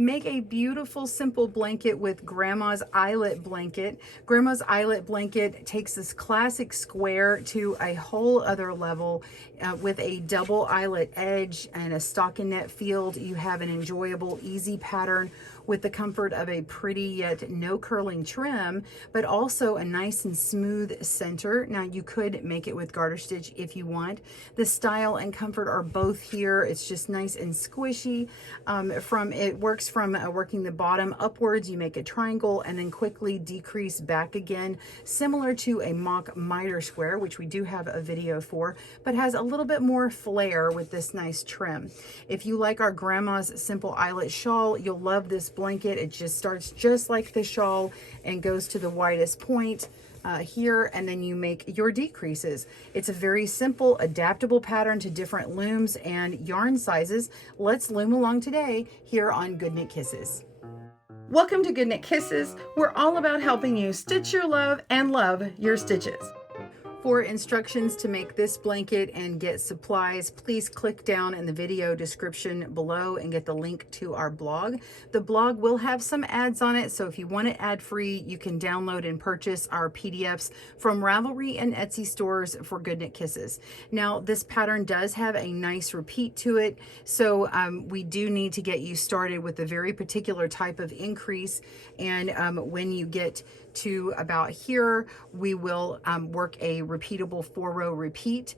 Make a beautiful simple blanket with Grandma's Eyelet blanket. Grandma's Eyelet blanket takes this classic square to a whole other level with a double eyelet edge and a stockinette field. You have an enjoyable, easy pattern with the comfort of a pretty yet no curling trim, but also a nice and smooth center. Now you could make it with garter stitch if you want. The style and comfort are both here. It's just nice and squishy. It works from working the bottom upwards. You make a triangle and then quickly decrease back again, similar to a mock miter square, which we do have a video for, but has a little bit more flair with this nice trim. If you like our Grandma's Simple Eyelet shawl, you'll love this blanket. It just starts just like the shawl and goes to the widest point here, and then you make your decreases. It's a very simple, adaptable pattern to different looms and yarn sizes. Let's loom along today here on Good Knit Kisses. Welcome to Good Knit Kisses. We're all about helping you stitch your love and love your stitches. For instructions to make this blanket and get supplies, please click down in the video description below and get the link to our blog. The blog will have some ads on it, so if you want it ad-free, you can download and purchase our PDFs from Ravelry and Etsy stores for Good Knit Kisses. Now, this pattern does have a nice repeat to it, so we do need to get you started with a very particular type of increase, and when you get to about here, we will work a repeatable 4-row repeat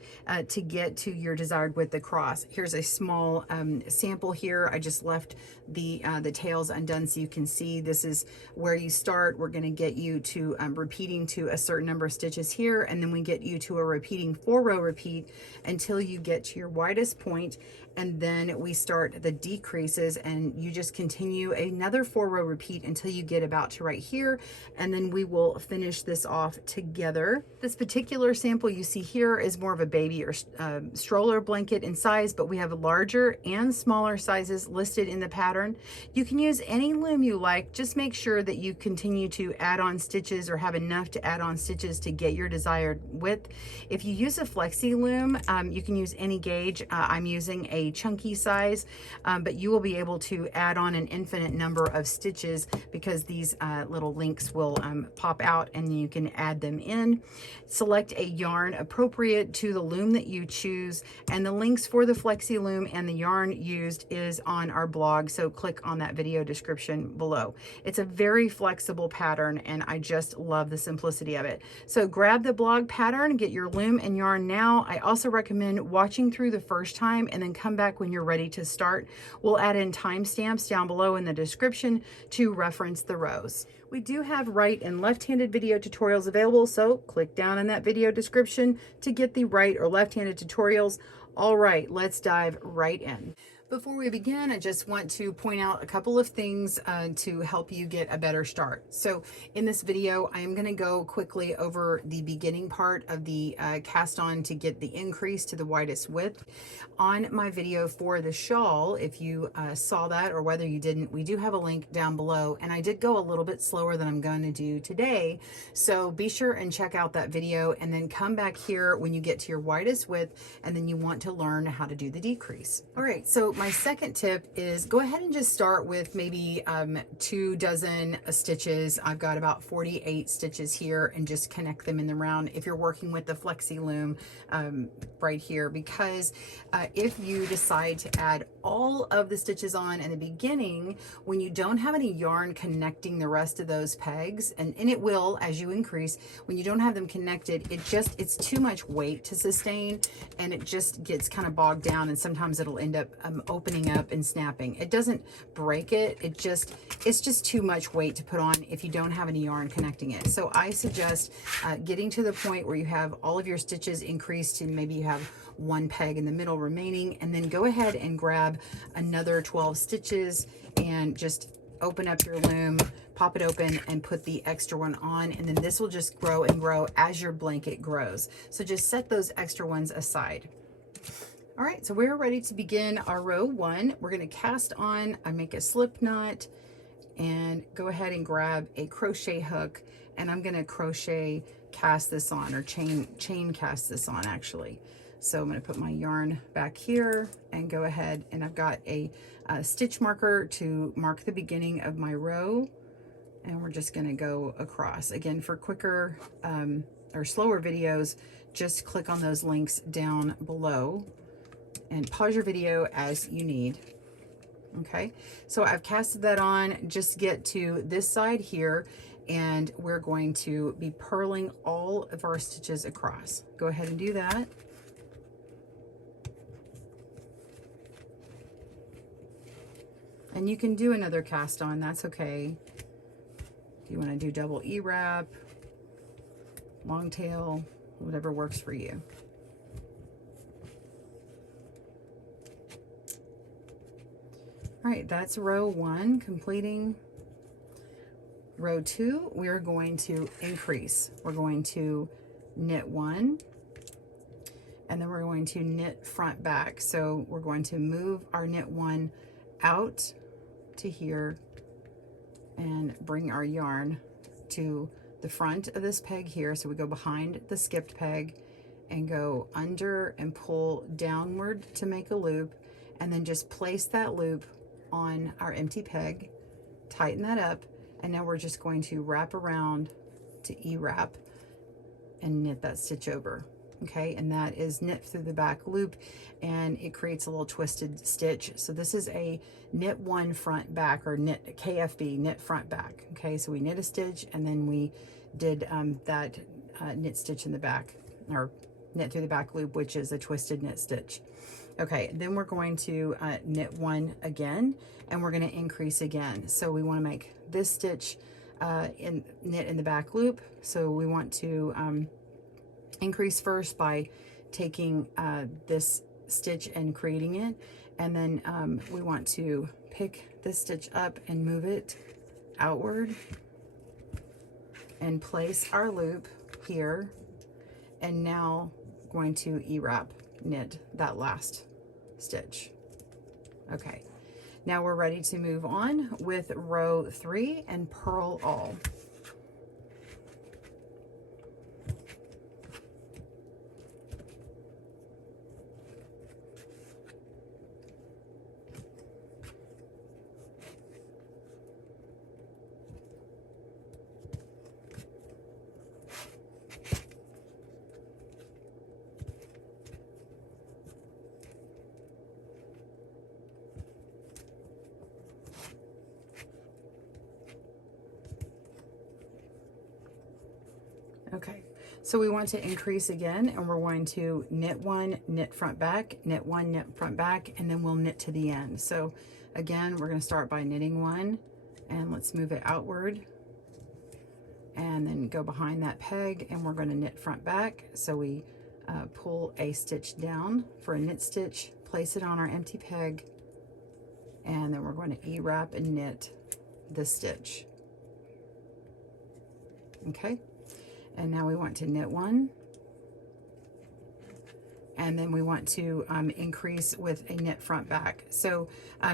to get to your desired width across. Here's a small sample here. I just left the tails undone so you can see this is where you start. We're going to get you to repeating to a certain number of stitches here, and then we get you to a repeating 4-row repeat until you get to your widest point, and then we start the decreases, and you just continue another 4-row repeat until you get about to right here, and then we will finish this off together. This particular sample you see here is more of a baby or stroller blanket in size, but we have larger and smaller sizes listed in the pattern. You can use any loom you like. Just make sure that you continue to add on stitches or have enough to add on stitches to get your desired width. If you use a Flexee loom, you can use any gauge. I'm using a chunky size, but you will be able to add on an infinite number of stitches because these little links will pop out and you can add them in. Select a yarn appropriate to the loom that you choose, and the links for the Flexee loom and the yarn used is on our blog, so click on that video description below. It's a very flexible pattern and I just love the simplicity of it. So grab the blog pattern, get your loom and yarn now. I also recommend watching through the first time and then come back when you're ready to start. We'll add in timestamps down below in the description to reference the rows. We do have right and left-handed video tutorials available, so click down in that video description to get the right or left-handed tutorials. All right, let's dive right in. Before we begin, I just want to point out a couple of things to help you get a better start. So in this video, I am going to go quickly over the beginning part of the cast on to get the increase to the widest width. On my video for the shawl, if you saw that or whether you didn't, we do have a link down below, and I did go a little bit slower than I'm going to do today. So be sure and check out that video and then come back here when you get to your widest width and then you want to learn how to do the decrease. All right, so my second tip is go ahead and just start with maybe 2 dozen stitches. I've got about 48 stitches here, and just connect them in the round if you're working with the Flexee loom right here, because if you decide to add all of the stitches on in the beginning, when you don't have any yarn connecting the rest of those pegs, and it will as you increase, when you don't have them connected, it's too much weight to sustain, and it just gets kind of bogged down, and sometimes it'll end up opening up and snapping. It doesn't break it, it's just too much weight to put on if you don't have any yarn connecting it. So I suggest getting to the point where you have all of your stitches increased and maybe you have 1 peg in the middle remaining, and then go ahead and grab another 12 stitches and just open up your loom, pop it open, and put the extra one on, and then this will just grow and grow as your blanket grows. So just set those extra ones aside. All right, so we're ready to begin our row 1. We're going to cast on, I make a slip knot, and go ahead and grab a crochet hook, and I'm going to crochet cast this on, or chain cast this on actually. So I'm going to put my yarn back here and go ahead, and I've got a stitch marker to mark the beginning of my row, and we're just going to go across. Again, for quicker or slower videos, just click on those links down below and pause your video as you need. Okay, so I've casted that on. Just get to this side here, and we're going to be purling all of our stitches across. Go ahead and do that. And you can do another cast on, that's okay. If you want to do double E-wrap, long tail, whatever works for you. All right, that's row 1 completing. Row 2, we're going to increase. We're going to knit 1, and then we're going to knit front back. So we're going to move our knit 1 out to here and bring our yarn to the front of this peg here. So we go behind the skipped peg and go under and pull downward to make a loop, and then just place that loop on our empty peg, tighten that up, and now we're just going to wrap around to E-wrap and knit that stitch over. Okay, and that is knit through the back loop, and it creates a little twisted stitch. So this is a knit 1 front back, or knit KFB, knit front back. Okay, so we knit a stitch, and then we did that knit stitch in the back, or knit through the back loop, which is a twisted knit stitch. Okay, then we're going to knit 1 again, and we're going to increase again. So we want to make this stitch knit in the back loop. So we want to increase first by taking this stitch and creating it, and then we want to pick this stitch up and move it outward and place our loop here, and now going to E-wrap knit that last stitch. Okay, now we're ready to move on with row 3 and purl all. Okay, so we want to increase again, and we're going to knit 1, knit front back, knit 1, knit front back, and then we'll knit to the end. So again, we're going to start by knitting 1, and let's move it outward, and then go behind that peg, and we're going to knit front back. So we pull a stitch down for a knit stitch, place it on our empty peg, and then we're going to E-wrap and knit the stitch. Okay. And now we want to knit 1, and then we want to increase with a knit front back. So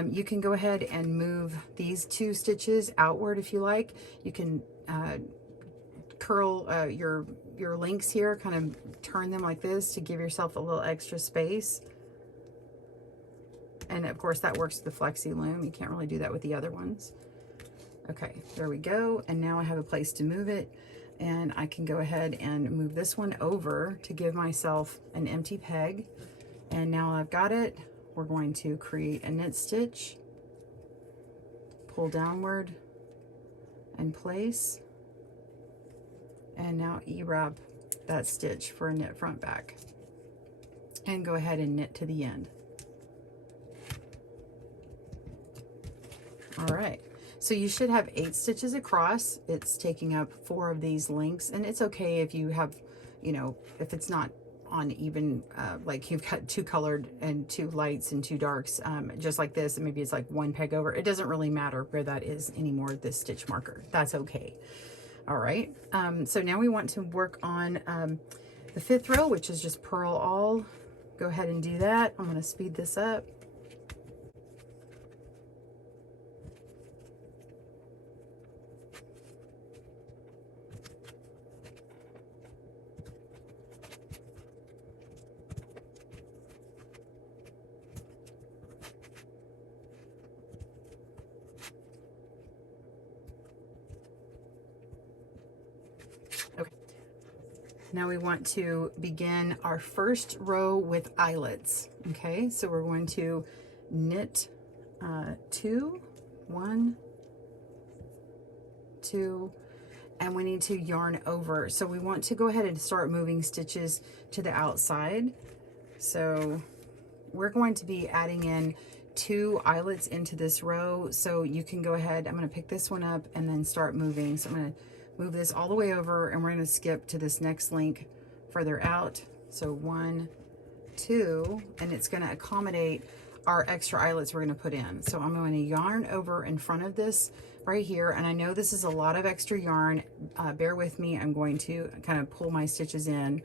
you can go ahead and move these 2 stitches outward if you like. You can curl your links here, kind of turn them like this to give yourself a little extra space. And of course that works with the Flexee loom. You can't really do that with the other ones. Okay, there we go. And now I have a place to move it. And I can go ahead and move this one over to give myself an empty peg. And now I've got it, we're going to create a knit stitch, pull downward and place, and now E-wrap that stitch for a knit front back, and go ahead and knit to the end. All right. So you should have 8 stitches across. It's taking up 4 of these links, and it's okay if you have, you know, if it's not on even, like you've got 2 colored and 2 lights and 2 darks, just like this, and maybe it's like 1 peg over. It doesn't really matter where that is anymore, this stitch marker. That's okay. All right. So now we want to work on the 5th row, which is just purl all. Go ahead and do that. I'm going to speed this up. Now we want to begin our first row with eyelets. Okay, so we're going to knit 2, 1, 2, and we need to yarn over. So we want to go ahead and start moving stitches to the outside. So we're going to be adding in 2 eyelets into this row. So you can go ahead, I'm going to pick this one up and then start moving. So I'm going to move this all the way over, and we're going to skip to this next link further out. So 1, 2, and it's going to accommodate our extra eyelets we're going to put in. So I'm going to yarn over in front of this right here, and I know this is a lot of extra yarn. Bear with me. I'm going to kind of pull my stitches in.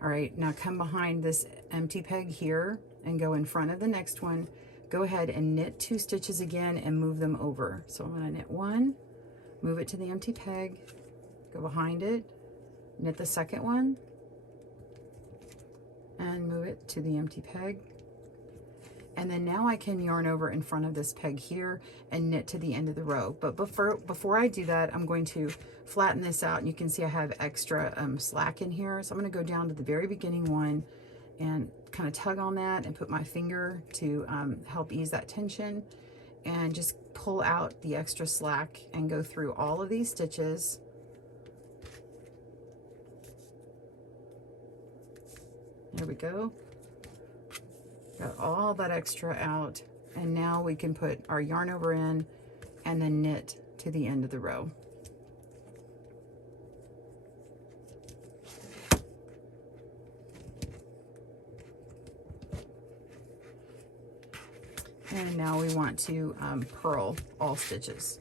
All right, now come behind this empty peg here and go in front of the next one. Go ahead and knit 2 stitches again and move them over. So I'm going to knit 1, move it to the empty peg, go behind it, knit the second one, and move it to the empty peg. And then now I can yarn over in front of this peg here and knit to the end of the row. But before I do that, I'm going to flatten this out, and you can see I have extra slack in here. So I'm going to go down to the very beginning one and kind of tug on that and put my finger to help ease that tension, and just pull out the extra slack and go through all of these stitches. There we go. Got all that extra out, and now we can put our yarn over in and then knit to the end of the row. And now we want to purl all stitches.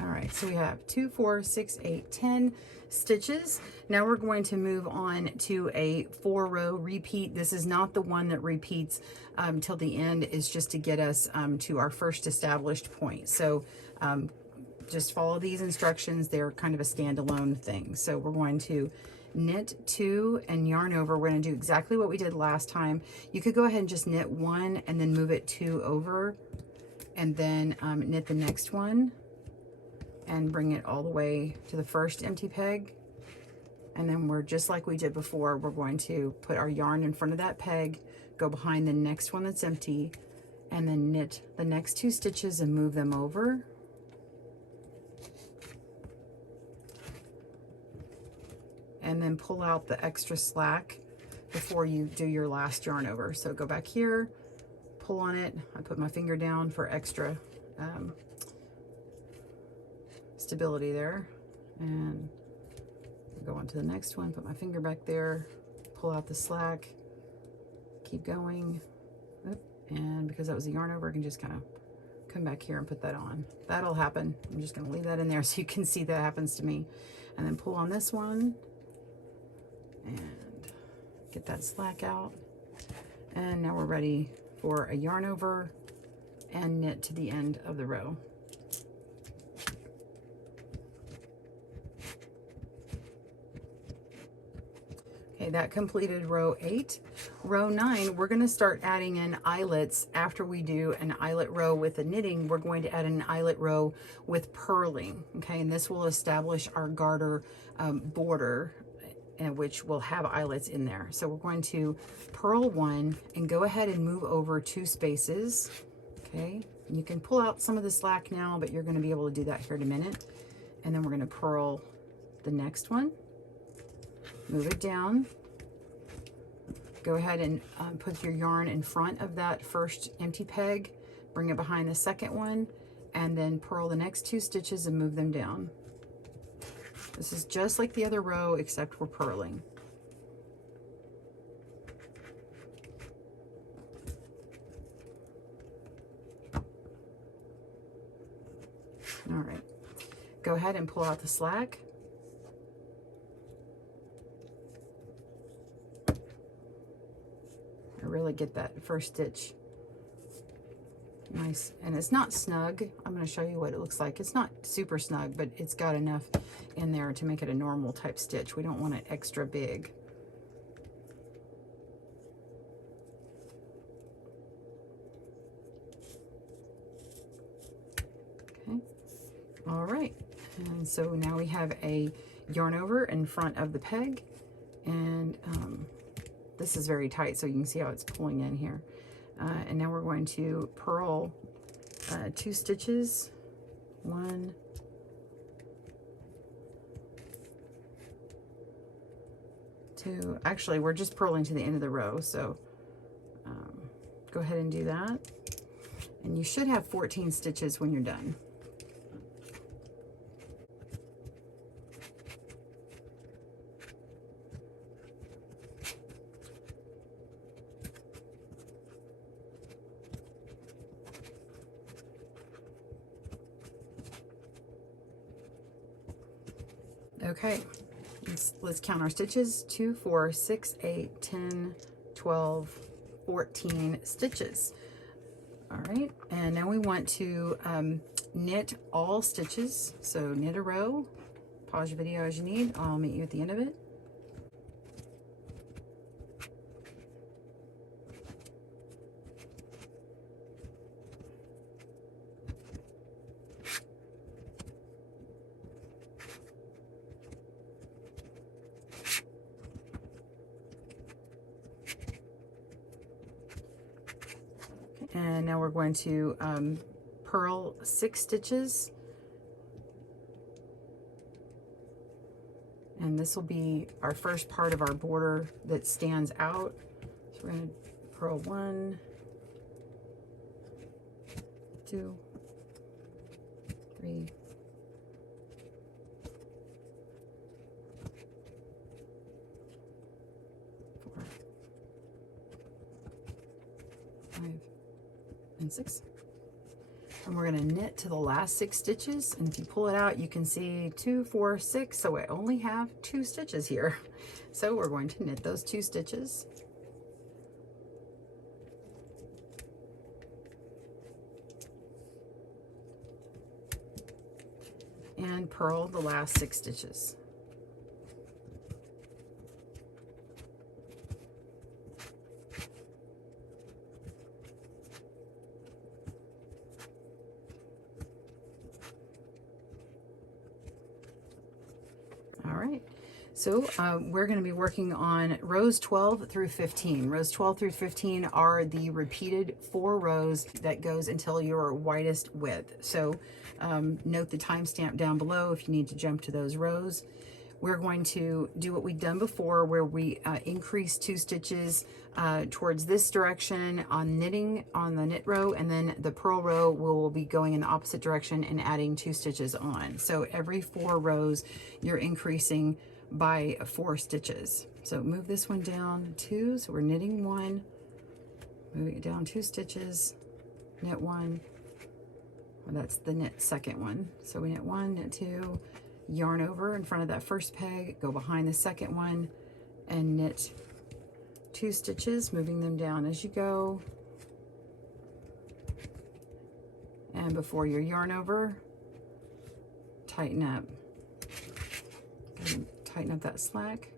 All right, so we have 2, 4, 6, 8, 10 stitches. Now we're going to move on to a 4-row repeat. This is not the one that repeats till the end. It's just to get us to our first established point. So just follow these instructions. They're kind of a standalone thing. So we're going to knit 2 and yarn over. We're going to do exactly what we did last time. You could go ahead and just knit 1 and then move it 2 over, and then knit the next one and bring it all the way to the first empty peg. And then we're just like we did before, we're going to put our yarn in front of that peg, go behind the next one that's empty, and then knit the next 2 stitches and move them over. And then pull out the extra slack before you do your last yarn over. So go back here, pull on it. I put my finger down for extra stability there, and go on to the next one, put my finger back there, pull out the slack, keep going. Oop, and because that was a yarn over, I can just kind of come back here and put that on. That'll happen. I'm just going to leave that in there so you can see that happens to me. And then pull on this one and get that slack out. And now we're ready for a yarn over and knit to the end of the row. Okay, that completed row 8. Row 9, we're going to start adding in eyelets. After we do an eyelet row with the knitting, we're going to add an eyelet row with purling. Okay, and this will establish our garter border, and which will have eyelets in there. So we're going to purl 1 and go ahead and move over 2 spaces. Okay, and you can pull out some of the slack now, but you're going to be able to do that here in a minute. And then we're going to purl the next one. Move it down. Go ahead and put your yarn in front of that first empty peg, bring it behind the second one, and then purl the next 2 stitches and move them down. This is just like the other row, except we're purling. All right, go ahead and pull out the slack. really get that first stitch nice. And it's not snug. I'm going to show you what it looks like. It's not super snug, but it's got enough in there to make it a normal type stitch. We don't want it extra big. Okay. All right. And so now we have a yarn over in front of the peg, and this is very tight, so you can see how it's pulling in here. And now we're going to purl 2 stitches, 1, 2. Actually, we're just purling to the end of the row, so go ahead and do that. And you should have 14 stitches when you're done. Okay, let's count our stitches. 2, 4, 6, 8, 10, 12, 14 stitches. All right, and now we want to knit all stitches. So knit a row, pause your video as you need. I'll meet you at the end of it. And now we're going to purl 6 stitches, and this will be our first part of our border that stands out. So we're going to purl 1, 2, 3, 4, 5, and 6. And we're going to knit to the last 6 stitches, and if you pull it out you can see 2, 4, 6, so I only have 2 stitches here. So we're going to knit those 2 stitches, and purl the last 6 stitches. So we're going to be working on rows 12 through 15. Rows 12 through 15 are the repeated 4 rows that goes until your widest width. So note the timestamp down below if you need to jump to those rows. We're going to do what we've done before, where we increase 2 stitches towards this direction on knitting on the knit row, and then the purl row will be going in the opposite direction and adding 2 stitches on. So every 4 rows you're increasing by 4 stitches. So move this one down 2, so we're knitting 1, moving it down 2 stitches, knit 1, well, that's the knit second one. So we knit 1, knit 2, yarn over in front of that first peg, go behind the second one, and knit 2 stitches, moving them down as you go. And before your yarn over, tighten up. Tighten up that slack.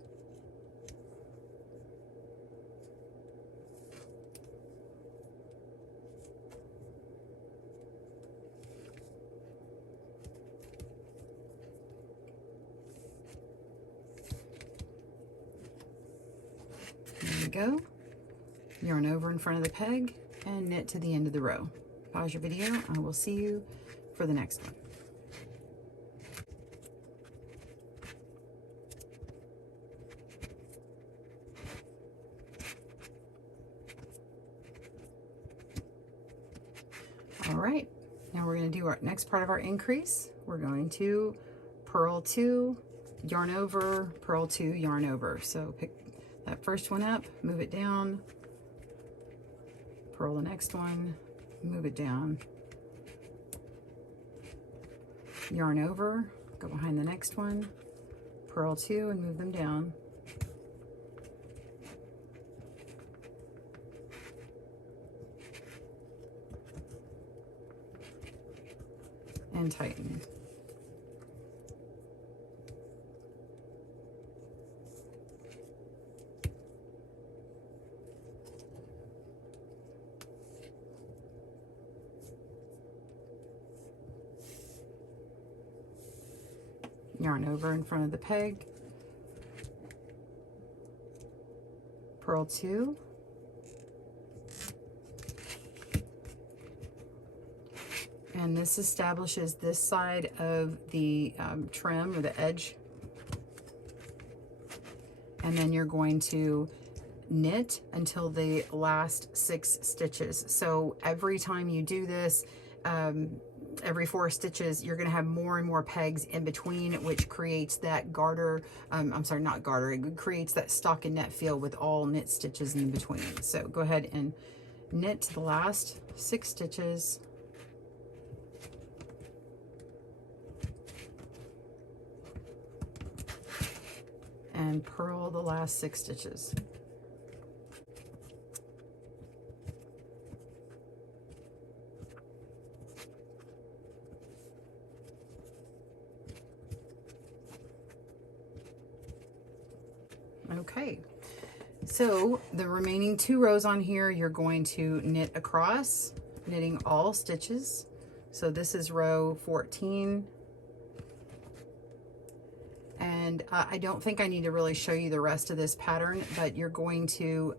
There we go. Yarn over in front of the peg and knit to the end of the row. Pause your video. I will see you for the next one. All right, now we're going to do our next part of our increase. We're going to purl 2, yarn over, purl 2, yarn over. So pick that first one up, move it down, purl the next one, move it down, yarn over, go behind the next one, purl 2 and move them down, and tighten. Yarn over in front of the peg, purl 2, and this establishes this side of the trim or the edge, and then you're going to knit until the last 6 stitches. So every time you do this, every 4 stitches, you're going to have more and more pegs in between, which creates that garter, I'm sorry, not garter, it creates that stockinette feel with all knit stitches in between. So go ahead and knit to the last 6 stitches. And purl the last 6 stitches. Okay, so the remaining 2 rows on here, you're going to knit across, knitting all stitches. So this is row 14. And I don't think I need to really show you the rest of this pattern, but you're going to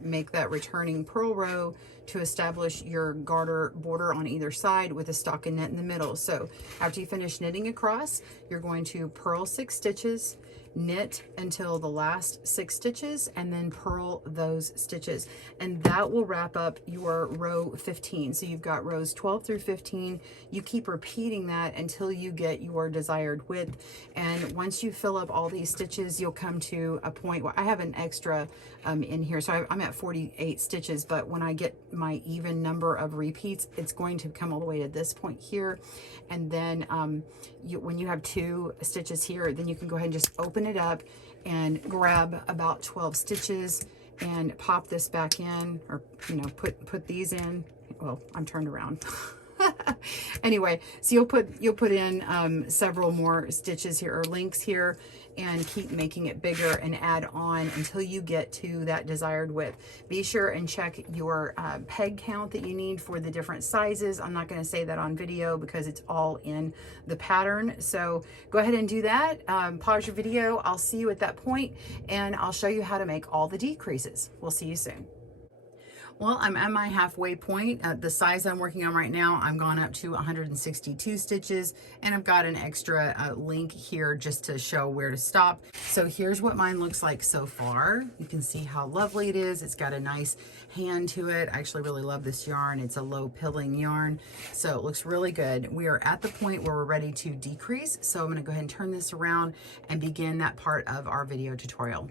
make that returning purl row to establish your garter border on either side with a stockinette in the middle. So after you finish knitting across, you're going to purl 6 stitches, knit until the last 6 stitches, and then purl those stitches, and that will wrap up your row 15. So you've got rows 12 through 15. You keep repeating that until you get your desired width, and once you fill up all these stitches, you'll come to a point where I have an extra in here, so I'm at 48 stitches, but when I get my even number of repeats, it's going to come all the way to this point here, and then when you have 2 stitches here, then you can go ahead and just open it up and grab about 12 stitches and pop this back in, or put these in. Well, I'm turned around. Anyway, so you'll put in several more stitches here or links here, and keep making it bigger and add on until you get to that desired width. Be sure and check your peg count that you need for the different sizes. I'm not going to say that on video because it's all in the pattern. So go ahead and do that. Pause your video. I'll see you at that point, and I'll show you how to make all the decreases. We'll see you soon. Well, I'm at my halfway point. The size I'm working on right now, I'm gone up to 162 stitches, and I've got an extra link here just to show where to stop. So here's what mine looks like so far. You can see how lovely it is. It's got a nice hand to it. I actually really love this yarn. It's a low pilling yarn, so it looks really good. We are at the point where we're ready to decrease, so I'm going to go ahead and turn this around and begin that part of our video tutorial.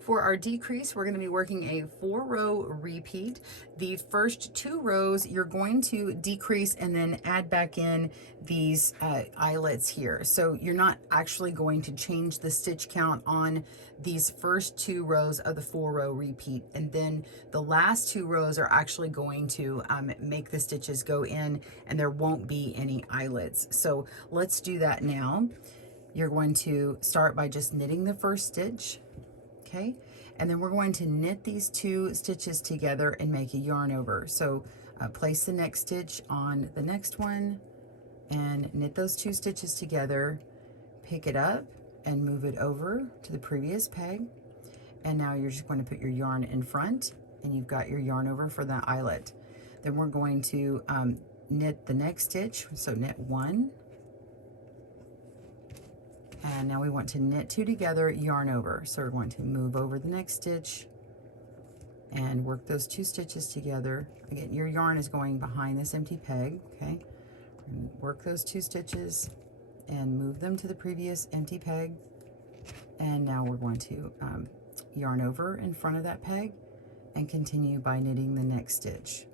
For our decrease, we're going to be working a 4-row repeat. The first 2 rows, you're going to decrease and then add back in these eyelets here. So you're not actually going to change the stitch count on these first 2 rows of the 4-row repeat. And then the last 2 rows are actually going to make the stitches go in, and there won't be any eyelets. So let's do that now. You're going to start by just knitting the first stitch. Okay, and then we're going to knit these 2 stitches together and make a yarn over. So place the next stitch on the next one and knit those 2 stitches together, pick it up and move it over to the previous peg. And now you're just going to put your yarn in front, and you've got your yarn over for the eyelet. Then we're going to knit the next stitch. So knit 1. And now we want to knit 2 together, yarn over. So we're going to move over the next stitch and work those 2 stitches together. Again, your yarn is going behind this empty peg, okay? And work those 2 stitches and move them to the previous empty peg. And now we're going to yarn over in front of that peg and continue by knitting the next stitch.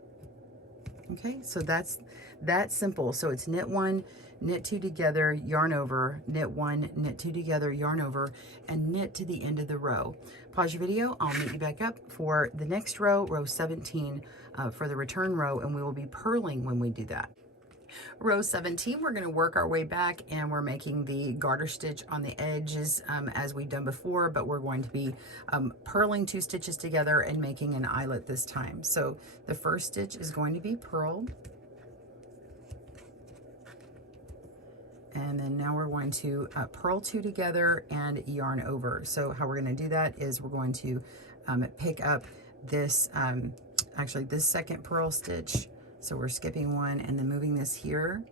Okay, so that's that simple. So it's knit 1, knit 2 together, yarn over, knit 1, knit 2 together, yarn over, and knit to the end of the row. Pause your video. I'll meet you back up for the next row, row 17, for the return row, and we will be purling when we do that. Row 17, we're going to work our way back, and we're making the garter stitch on the edges as we've done before, but we're going to be purling 2 stitches together and making an eyelet this time. So the first stitch is going to be purl. And then now we're going to purl 2 together and yarn over. So how we're going to do that is we're going to pick up this, actually this second purl stitch. So we're skipping one and then moving this here.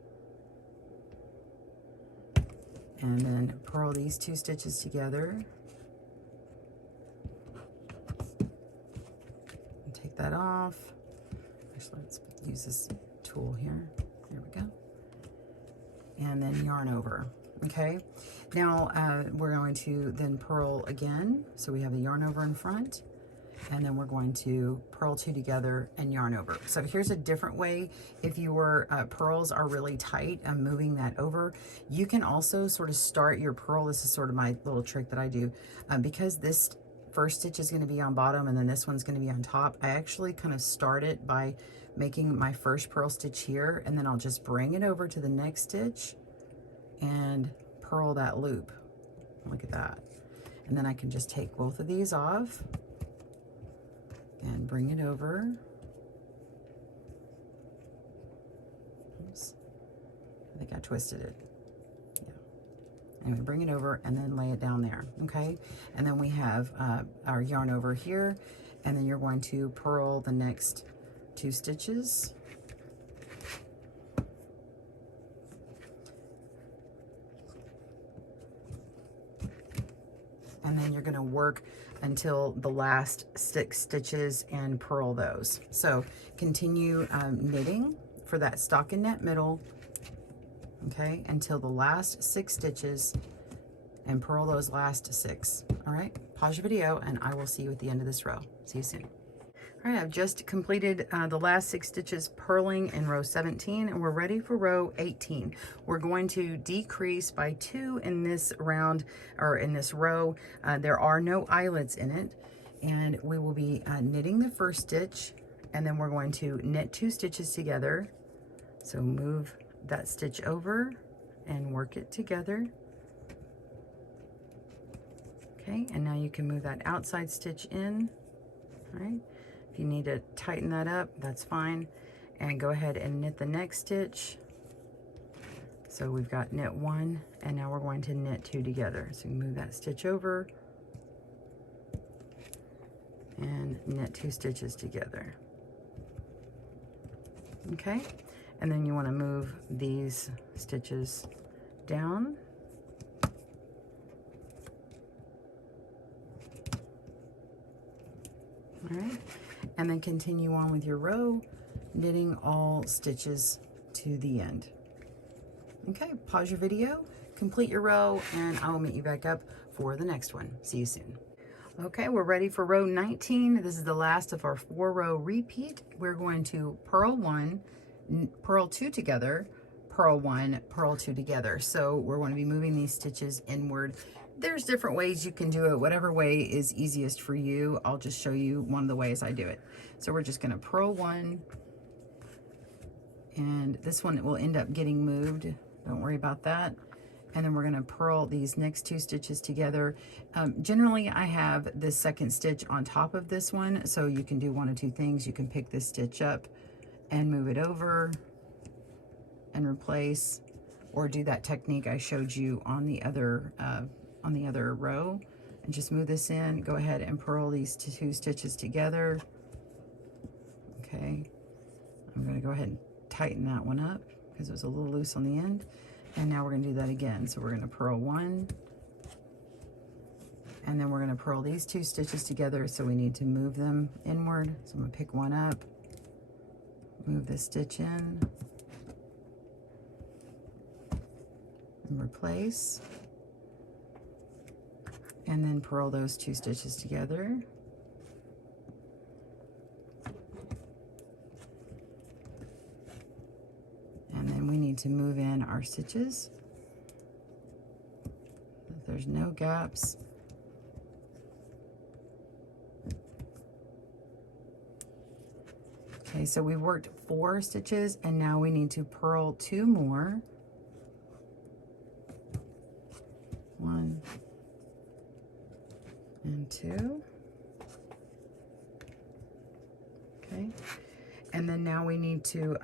And then purl these 2 stitches together. And take that off. Actually, let's use this tool here. There we go. And then yarn over. Okay, now we're going to then purl again. So we have the yarn over in front, and then we're going to purl 2 together and yarn over. So here's a different way. If your purls are really tight and moving that over, you can also sort of start your purl. This is sort of my little trick that I do. Because this first stitch is going to be on bottom and then this one's going to be on top, I actually kind of start it by making my first purl stitch here, and then I'll just bring it over to the next stitch and purl that loop. Look at that. And then I can just take both of these off and bring it over. Oops. I think I twisted it. Yeah. Anyway, bring it over and then lay it down there, okay? And then we have our yarn over here, and then you're going to purl the next 2 stitches. And then you're going to work until the last 6 stitches and purl those. So continue knitting for that stockinette middle, okay, until the last 6 stitches and purl those last 6. All right, pause your video and I will see you at the end of this row. See you soon. All right, I've just completed the last 6 stitches purling in row 17, and we're ready for row 18. We're going to decrease by 2 in this round, or in this row. There are no eyelets in it, and we will be knitting the first stitch, and then we're going to knit 2 stitches together. So move that stitch over and work it together. Okay, and now you can move that outside stitch in. All right. If you need to tighten that up, that's fine. And go ahead and knit the next stitch. So we've got knit 1, and now we're going to knit 2 together. So you move that stitch over and knit 2 stitches together. Okay, and then you want to move these stitches down. All right, and then continue on with your row, knitting all stitches to the end. Okay, pause your video, complete your row, and I will meet you back up for the next one. See you soon. Okay, we're ready for row 19. This is the last of our 4-row repeat. We're going to purl 1, purl 2 together, purl 1, purl 2 together. So we're going to be moving these stitches inward. There's different ways you can do it. Whatever way is easiest for you. I'll just show you one of the ways I do it. So we're just going to purl 1, and this one will end up getting moved. Don't worry about that. And then we're going to purl these next 2 stitches together. Generally, I have the second stitch on top of this one, so you can do one of 2 things. You can pick this stitch up and move it over and replace, or do that technique I showed you on the other row, and just move this in. Go ahead and purl these 2 stitches together. Okay, I'm going to go ahead and tighten that one up because it was a little loose on the end. And now we're going to do that again. So we're going to purl 1, and then we're going to purl these 2 stitches together. So we need to move them inward. So I'm going to pick one up, move this stitch in, and replace, and then purl those 2 stitches together. And then we need to move in our stitches so that there's no gaps. Okay, so we've worked 4 stitches and now we need to purl 2 more. 1 and 2. Okay, and then now we need to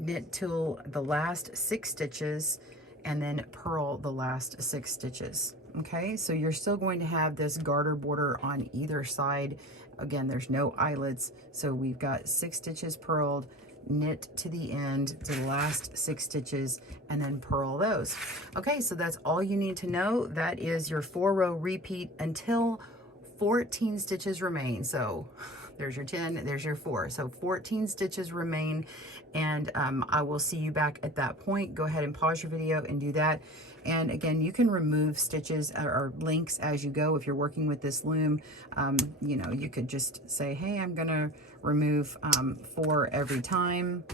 knit till the last 6 stitches and then purl the last 6 stitches. Okay, so you're still going to have this garter border on either side. Again, there's no eyelets, so we've got 6 stitches purled, knit to the end to the last 6 stitches, and then purl those. Okay, so that's all you need to know. That is your 4-row repeat until 14 stitches remain. So there's your 10, there's your 4. So 14 stitches remain, and I will see you back at that point. Go ahead and pause your video and do that. And again, you can remove stitches or links as you go. If you're working with this loom, you know, you could just say, hey, I'm gonna remove 4 every time,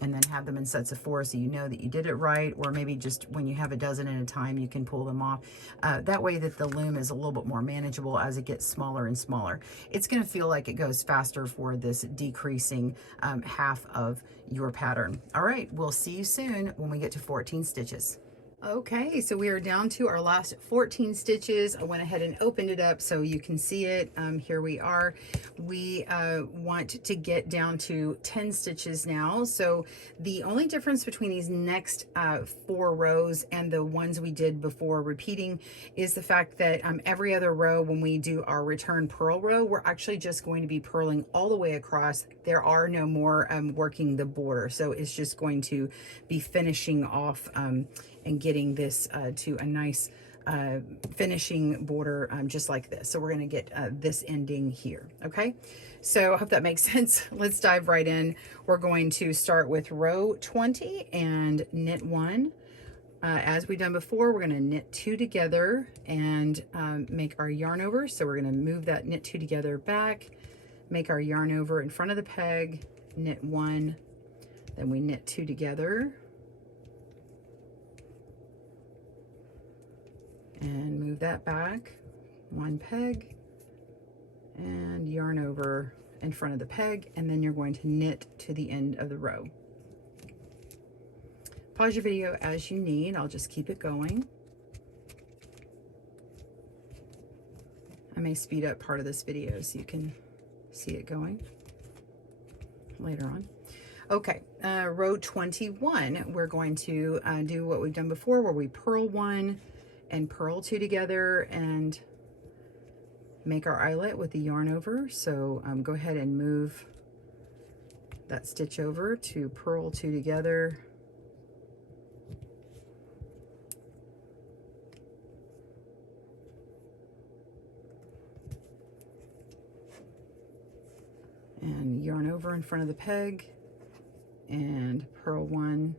and then have them in sets of 4 so you know that you did it right. Or maybe just when you have a dozen at a time, you can pull them off. That way that the loom is a little bit more manageable as it gets smaller and smaller. It's gonna feel like it goes faster for this decreasing half of your pattern. All right, we'll see you soon when we get to 14 stitches. Okay, so we are down to our last 14 stitches. I went ahead and opened it up so you can see it. Here we are. We want to get down to 10 stitches now. So the only difference between these next 4 rows and the ones we did before repeating is the fact that every other row, when we do our return purl row, we're actually just going to be purling all the way across. There are no more working the border. So it's just going to be finishing off and getting this to a nice finishing border just like this. So we're going to get this ending here. Okay, so I hope that makes sense. Let's dive right in. We're going to start with row 20 and knit 1. As we've done before, we're going to knit 2 together and make our yarn over. So we're going to move that knit 2 together back, make our yarn over in front of the peg, knit 1, then we knit 2 together, and move that back, 1 peg, and yarn over in front of the peg, and then you're going to knit to the end of the row. Pause your video as you need. I'll just keep it going. I may speed up part of this video so you can see it going later on. Okay, row 21, we're going to do what we've done before, where we purl 1 and purl 2 together and make our eyelet with the yarn over. So go ahead and move that stitch over to purl 2 together, and yarn over in front of the peg and purl 1,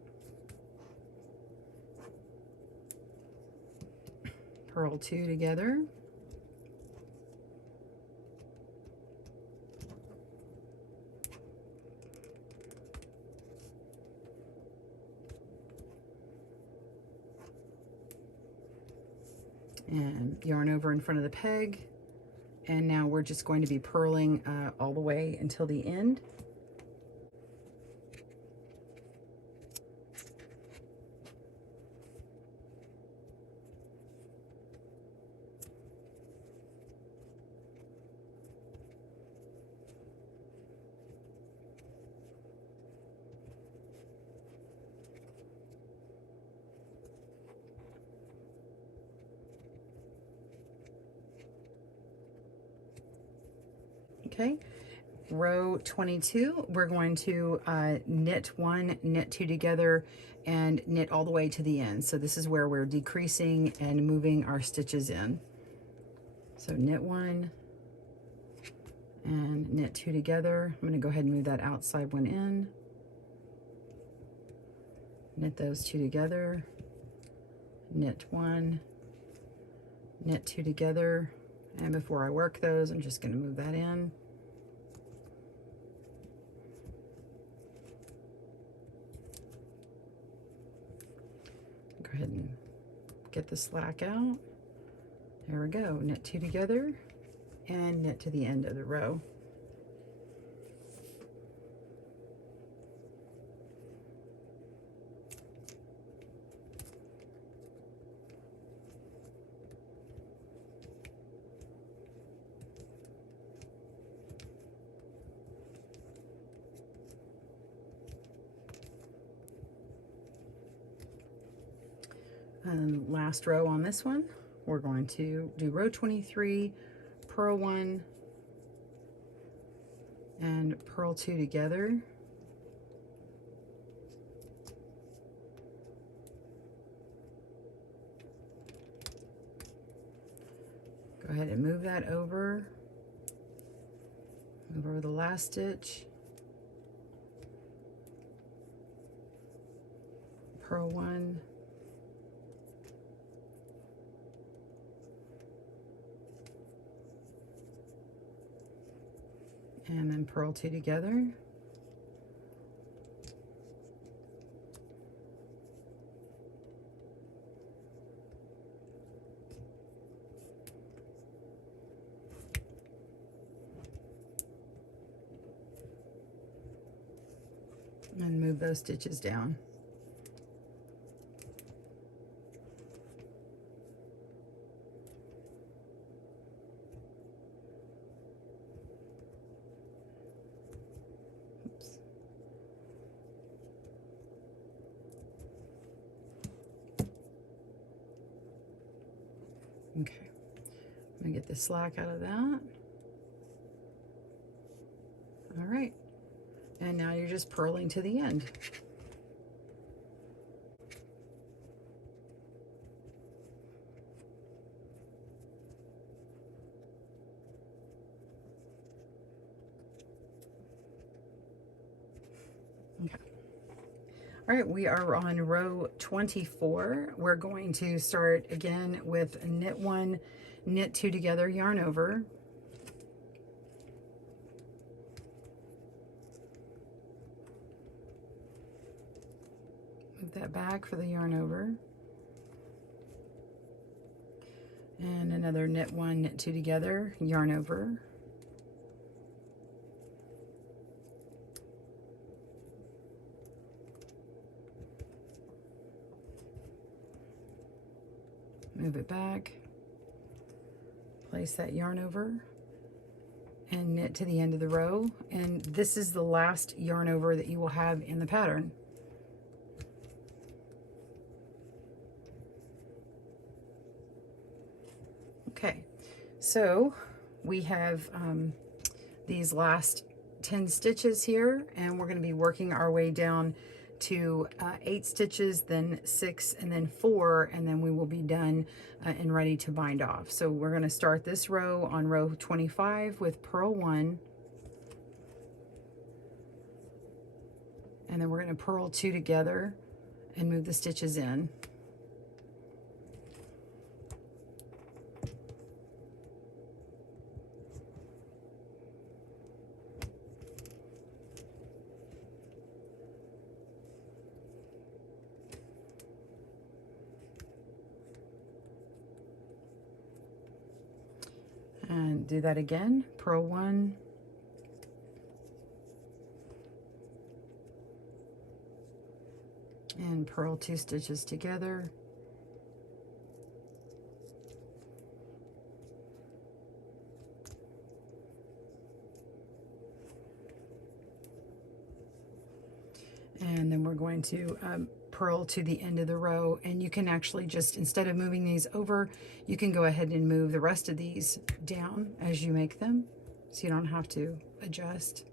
purl 2 together, and yarn over in front of the peg. And now we're just going to be purling all the way until the end. Okay, row 22, we're going to knit 1, knit 2 together, and knit all the way to the end. So this is where we're decreasing and moving our stitches in. So knit 1 and knit 2 together. I'm going to go ahead and move that outside one in. Knit those 2 together, knit 1, knit 2 together, and before I work those, I'm just going to move that in. Go ahead and get the slack out. There we go. Knit 2 together and knit to the end of the row. And last row on this one, we're going to do row 23, purl 1 and purl 2 together. Go ahead and move that over. Move over the last stitch. Purl 1. And then purl 2 together. And move those stitches down. Oops. Okay, I'm gonna get the slack out of that. All right, and now you're just purling to the end. Okay. All right, we are on row 24. We're going to start again with knit 1, knit 2 together, yarn over. Move that back for the yarn over. And another knit 1, knit 2 together, yarn over. Move it back, place that yarn over, and knit to the end of the row. And this is the last yarn over that you will have in the pattern. Okay, so we have these last 10 stitches here, and we're going to be working our way down to 8 stitches, then 6, and then 4, and then we will be done and ready to bind off. So we're going to start this row on row 25 with purl 1, and then we're going to purl 2 together and move the stitches in. And do that again, purl 1, and purl 2 stitches together. And then we're going to purl to the end of the row, and you can actually just, instead of moving these over, you can go ahead and move the rest of these down as you make them, so you don't have to adjust.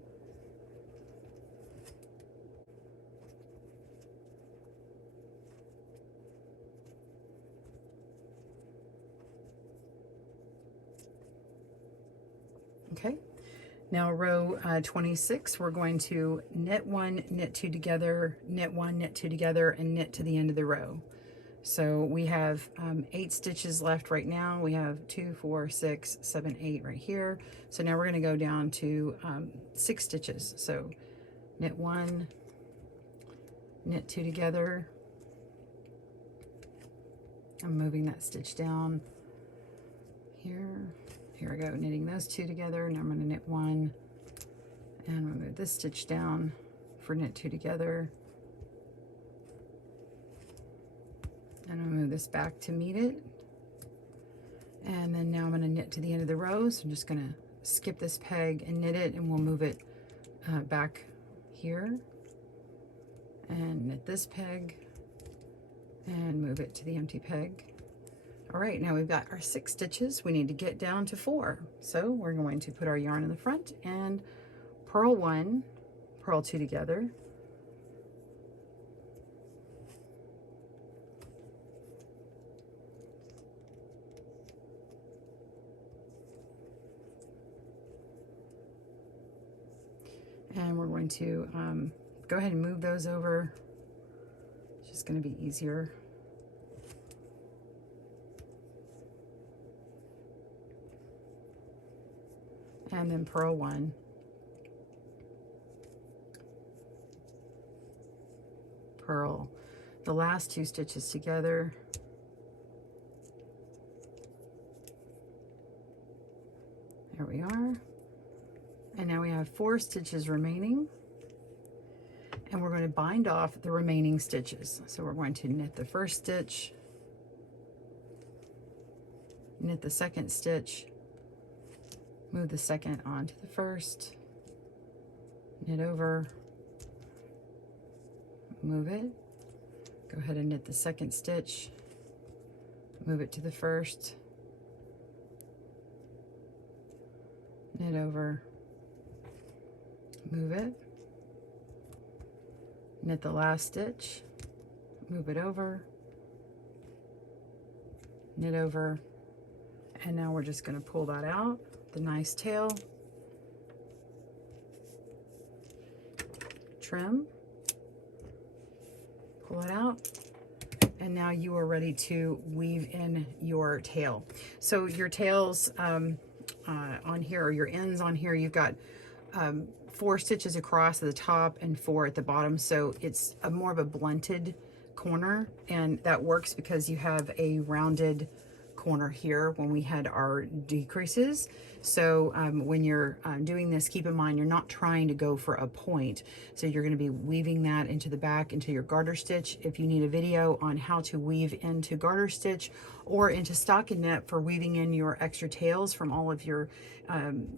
Okay, now row 26, we're going to knit 1, knit 2 together, knit 1, knit 2 together, and knit to the end of the row. So we have 8 stitches left right now. We have 2, 4, 6, 7, 8 right here. So now we're going to go down to 6 stitches. So knit 1, knit 2 together. I'm moving that stitch down here. Here we go, knitting those 2 together. Now I'm going to knit 1 and we'll move this stitch down for knit 2 together. And I'll move this back to meet it. And then now I'm going to knit to the end of the row. So I'm just going to skip this peg and knit it, and we'll move it back here. And knit this peg and move it to the empty peg. All right, now we've got our 6 stitches. We need to get down to 4. So we're going to put our yarn in the front and purl 1, purl 2 together. And we're going to go ahead and move those over. It's just going to be easier. And then purl 1. Purl the last 2 stitches together. There we are. And now we have 4 stitches remaining. And we're going to bind off the remaining stitches. So we're going to knit the first stitch, knit the second stitch, move the second onto the first, knit over, move it, go ahead and knit the second stitch, move it to the first, knit over, move it, knit the last stitch, move it over, knit over, and now we're just going to pull that out, the nice tail, trim, pull it out, and now you are ready to weave in your tail. So your tails on here, or your ends on here, you've got 4 stitches across at the top and 4 at the bottom, so it's more of a blunted corner, and that works because you have a rounded corner here when we had our decreases. So when you're doing this, keep in mind you're not trying to go for a point. So you're going to be weaving that into the back into your garter stitch. If you need a video on how to weave into garter stitch or into stockinette for weaving in your extra tails from all of your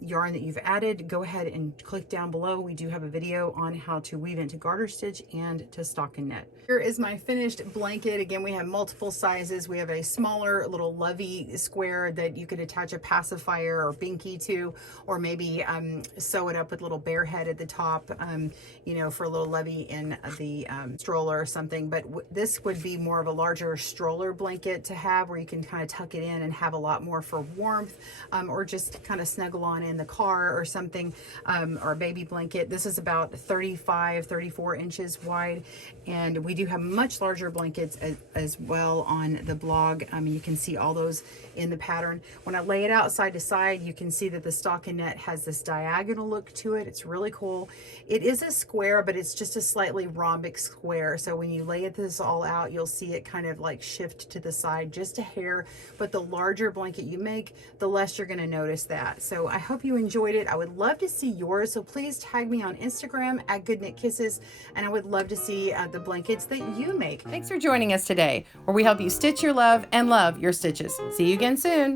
yarn that you've added, go ahead and click down below. We do have a video on how to weave into garter stitch and to stockinette. Here is my finished blanket. Again, we have multiple sizes. We have a smaller little lovey square that you could attach a pacifier or binky to, or maybe sew it up with a little bear head at the top, you know, for a little lovey in the stroller or something. But this would be more of a larger stroller blanket to have, where you can kind of tuck it in and have a lot more for warmth, or just kind of snuggle on in the car or something, or a baby blanket. This is about 34 inches wide, and we do have much larger blankets as well on the blog. You can see all those in the pattern. When I lay it out side to side, you can see that the stockinette has this diagonal look to it. It's really cool. It is a square, but it's just a slightly rhombic square. So when you lay this all out, you'll see it kind of like shift to the side just a hair. But the larger blanket you make, the less you're going to notice that. So I hope you enjoyed it. I would love to see yours. So please tag me on Instagram at GoodKnitKisses, and I would love to see the blankets that you make. Thanks for joining us today, where we help you stitch your love and love your stitches. See you again soon.